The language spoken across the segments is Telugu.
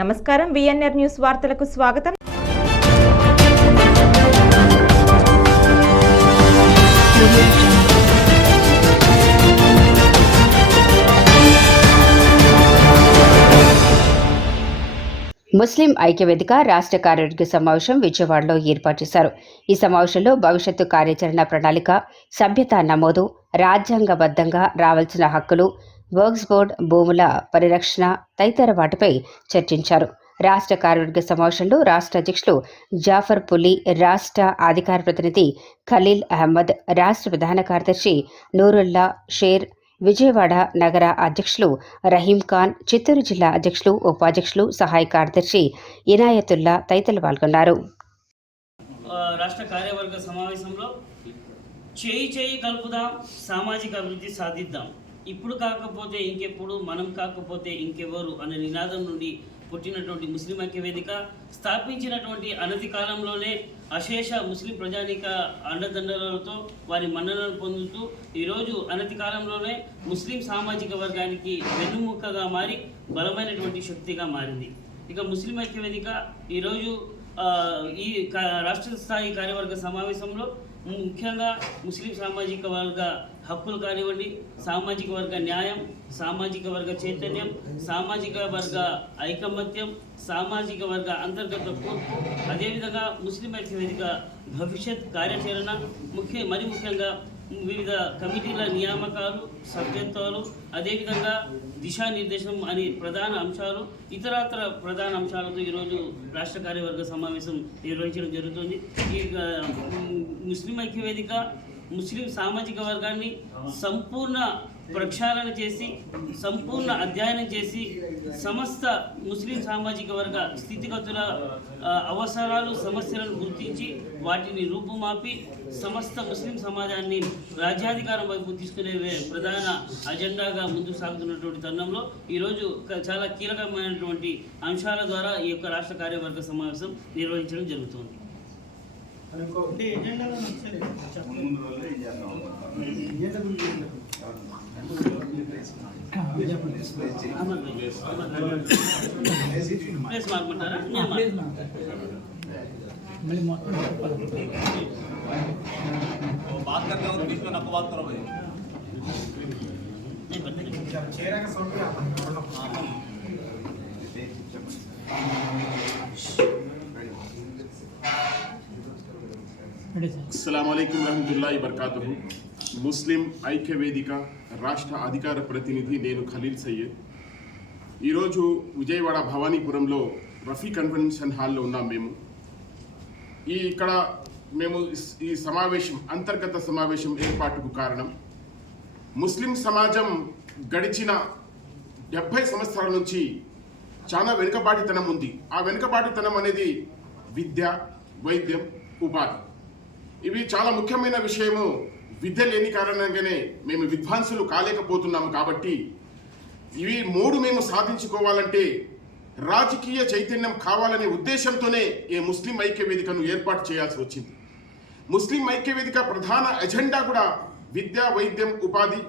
నమస్కారం విఎన్ఆర్ న్యూస్ వార్తలకు స్వాగతం. ముస్లిం ఐక్యవేదిక రాష్ట్ర కార్యవర్గ సమావేశం విజయవాడలో ఏర్పాటు చేశారు. ఈ సమావేశంలో భవిష్యత్తు కార్యాచరణ ప్రణాళిక సభ్యత నమోదు రాజ్యాంగబద్ధంగా రావాల్సిన హక్కులు వర్క్స్ బోర్డ్ భూముల పరిరక్షణ తదితర వాటిపై చర్చించారు. రాష్ట్ర కార్యవర్గ సమావేశంలో రాష్ట్ర అధ్యక్షులు జాఫర్ పులి రాష్ట్ర అధికార ప్రతినిధి ఖలీల్ అహ్మద్ రాష్ట్ర ప్రధాన కార్యదర్శి నూరుల్లా షేర్ విజయవాడ నగర అధ్యక్షులు రహీం ఖాన్ చిత్తూరు జిల్లా అధ్యక్షులు ఉపాధ్యక్షులు సహాయ కార్యదర్శి ఇనాయతుల్లా తదితరులు పాల్గొన్నారు. రాష్ట్ర కార్యవర్గ సమావేశంలో చేయి చేయి కలుపుదాం సామాజిక అభివృద్ధి సాధిద్దాం. ఇప్పుడు కాకపోతే ఇంకెప్పుడు మనం కాకపోతే ఇంకెవరు అనే నినాదం నుండి పుట్టినటువంటి ముస్లిం ఐక్య వేదిక స్థాపించినటువంటి అనతి కాలంలోనే అశేష ముస్లిం ప్రజానీక అండదండలతో వారి మన్ననలు పొందుతూ ఈరోజు అనతి కాలంలోనే ముస్లిం సామాజిక వర్గానికి వెన్నుముక్కగా మారి బలమైనటువంటి శక్తిగా మారింది. ఇక ముస్లిం ఐక్య వేదిక ఈరోజు ఈ రాష్ట్ర స్థాయి కార్యవర్గ సమావేశంలో ముఖ్యంగా ముస్లిం సామాజిక వర్గ హక్కులు కానివ్వండి సామాజిక వర్గ న్యాయం సామాజిక వర్గ చైతన్యం సామాజిక వర్గ ఐకమత్యం సామాజిక వర్గ అంతర్గత కూర్పు అదేవిధంగా ముస్లిం ఐక్య వేదిక భవిష్యత్ కార్యాచరణ ముఖ్య మరి ముఖ్యంగా వివిధ కమిటీల నియామకాలు సభ్యత్వాలు అదేవిధంగా దిశానిర్దేశం అనే ప్రధాన అంశాలు ఇతరత్ర ప్రధాన అంశాలతో ఈరోజు రాష్ట్ర కార్యవర్గ సమావేశం నిర్వహించడం జరుగుతుంది. ఈ ముస్లిం ఐక్యవేదిక ముస్లిం సామాజిక వర్గాన్ని సంపూర్ణ ప్రక్షాళన చేసి సంపూర్ణ అధ్యయనం చేసి సమస్త ముస్లిం సామాజిక వర్గ స్థితిగతుల అవసరాలు సమస్యలను గుర్తించి వాటిని రూపుమాపి సమస్త ముస్లిం సమాజాన్ని రాజ్యాధికారం వైపు తీసుకునే ప్రధాన అజెండాగా ముందుకు సాగుతున్నటువంటి తరుణంలో ఈరోజు చాలా కీలకమైనటువంటి అంశాల ద్వారా ఈ యొక్క రాష్ట్ర కార్యవర్గ సమావేశం నిర్వహించడం జరుగుతుంది. ప్లేస్ మార్చమంటారా నేను మార్చుకుంటా. बात करते हो तो बीच में नको बात करो भाई నేను పెడతాను. అస్సలం వరహతుల్లా బర్కాతు ముస్లిం ఐక్య వేదిక రాష్ట్ర అధికార ప్రతినిధి నేను ఖలీల్ సయ్యద్. ఈరోజు విజయవాడ భవానీపురంలో రఫీ కన్వెన్షన్ హాల్లో ఉన్నాం మేము. ఈ ఇక్కడ మేము ఈ సమావేశం అంతర్గత సమావేశం ఏర్పాటుకు కారణం. ముస్లిం సమాజం గడిచిన డెబ్భై సంవత్సరాల నుంచి చాలా వెనుకబాటితనం ఉంది. ఆ వెనుకబాటితనం అనేది విద్య వైద్యం ఉపాధి. ఇవి చాలా ముఖ్యమైన విషయము. విద్య లేని కారణంగానే మేము విద్వాంసులు కాలేకపోతున్నాము కాబట్టి ఇవి మూడు మేము సాధించుకోవాలంటే రాజకీయ చైతన్యం కావాలనే ఉద్దేశంతోనే ఈ ముస్లిం ఐక్య వేదికను ఏర్పాటు చేయాల్సి వచ్చింది. ముస్లిం ఐక్య వేదిక ప్రధాన ఎజెండా కూడా విద్య వైద్యం ఉపాధి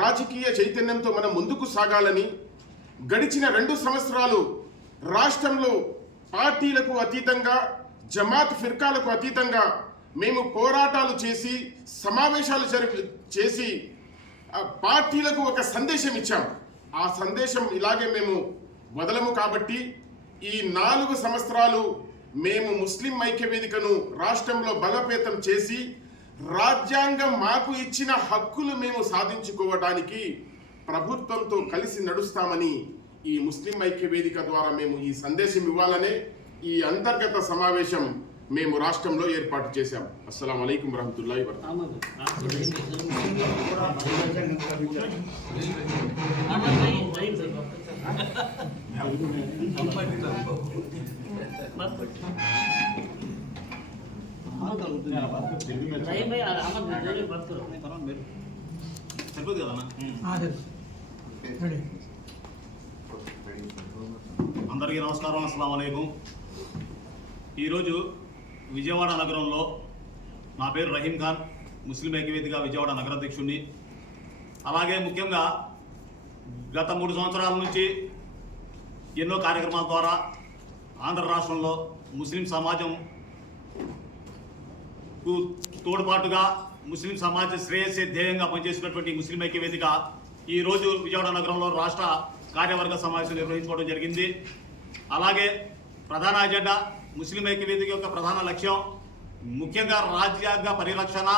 రాజకీయ చైతన్యంతో మనం ముందుకు సాగాలని గడిచిన రెండు సంవత్సరాలు రాష్ట్రంలో పార్టీలకు అతీతంగా జమాత్ ఫిర్కాలకు అతీతంగా మేము పోరాటాలు చేసి సమావేశాలు జరిపి చేసి పార్టీలకు ఒక సందేశం ఇచ్చాం. ఆ సందేశం ఇలాగే మేము వదలము కాబట్టి ఈ నాలుగు సంవత్సరాలు మేము ముస్లిం ఐక్య వేదికను రాష్ట్రంలో బలోపేతం చేసి రాజ్యాంగం మాకు ఇచ్చిన హక్కులు మేము సాధించుకోవడానికి ప్రభుత్వంతో కలిసి నడుస్తామని ఈ ముస్లిం ఐక్య వేదిక ద్వారా మేము ఈ సందేశం ఇవ్వాలనే ఈ అంతర్గత సమావేశం మేము రాష్ట్రంలో ఏర్పాటు చేశాం. అస్సలం అయికం వరహతుల్లా అందరికీ నమస్కారం. అస్సలం అయికం ఈరోజు విజయవాడ నగరంలో నా పేరు రహీం ఖాన్ ముస్లిం ఐక్యవేదిగా విజయవాడ నగరాధ్యక్షుడిని అలాగే ముఖ్యంగా గత మూడు సంవత్సరాల నుంచి ఎన్నో కార్యక్రమాల ద్వారా ఆంధ్ర రాష్ట్రంలో ముస్లిం సమాజం కు తోడ్పాటుగా ముస్లిం సమాజ శ్రేయస్సే ధ్యేయంగా పనిచేసినటువంటి ముస్లిం ఐక్యవేదిక వేదిక ఈ రోజు విజయవాడ నగరంలో రాష్ట్ర కార్యవర్గ సమావేశం నిర్వహించుకోవడం జరిగింది. అలాగే ప్రధాన అజెండా ముస్లిం ఐక్య వేదిక యొక్క ప్రధాన లక్ష్యం ముఖ్యంగా రాజ్యాంగ పరిరక్షణ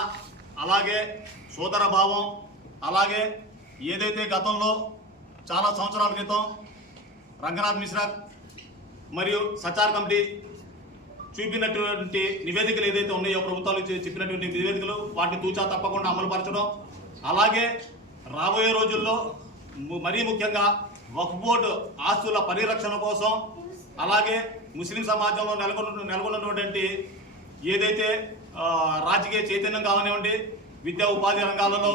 అలాగే సోదర భావం అలాగే ఏదైతే గతంలో చాలా సంవత్సరాల క్రితం రంగనాథ్ మిశ్రా మరియు సచార్ కమిటీ చూపినటువంటి నివేదికలు ఏదైతే ఉన్నాయో ప్రభుత్వాలు చెప్పినటువంటి నివేదికలు వాటిని తూచా తప్పకుండా అమలుపరచడం అలాగే రాబోయే రోజుల్లో మరీ ముఖ్యంగా వక్ఫ్ బోర్డు ఆస్తుల పరిరక్షణ కోసం అలాగే ముస్లిం సమాజంలో నెలకొన్న నెలకొన్నటువంటి ఏదైతే రాజకీయ చైతన్యం కావనివ్వండి విద్యా ఉపాధి రంగాలలో